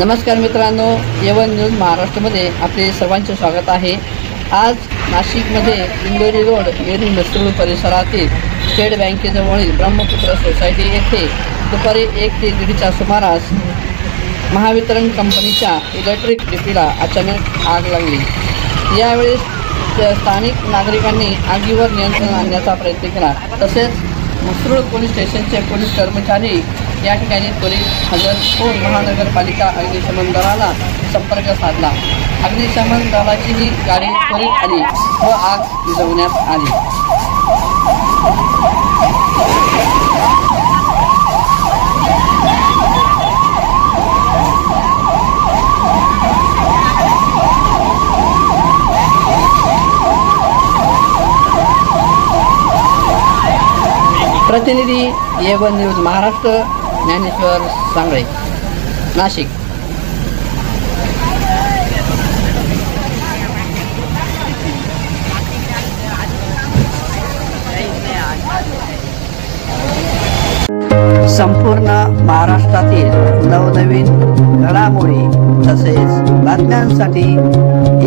नमस्कार मित्रांनो, A1 news महाराष्ट्रमध्ये आपले सर्वांचे स्वागत आहे। आज नाशिकमध्ये इंदोरी रोड येथील मसरूळ परिसरातील स्टेट बँकेजवळील ब्रह्मपुत्र सोसायटी येथे दुपारी 1 ते 1:30च्या सुमारास महावितरण कंपनीच्या इलेक्ट्रिक डिपीला अचानक आग लागली। यावेळेस स्थानिक नागरिकांनी आगीवर नियंत्रण आणण्याचा प्रयत्न केला। तसेच मसरूळ पोलीस स्टेशनचे पोलीस कर्मचारी या ठिकाणी त्वरित हजर होऊन महानगरपालिका अग्निशमन दलाला संपर्क साधला। अग्निशमन दलाची ही गाडी त्वरित आली व आग विझवण्यात आली। प्रतिनिधी एवन न्यूज महाराष्ट्र, ज्ञानेश्वर सांगळे, नाशिक। संपूर्ण महाराष्ट्रातील नवनवीन घडामोडी तसेच बातम्यांसाठी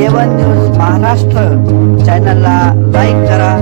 एवन न्यूज महाराष्ट्र चॅनलला लाईक करा।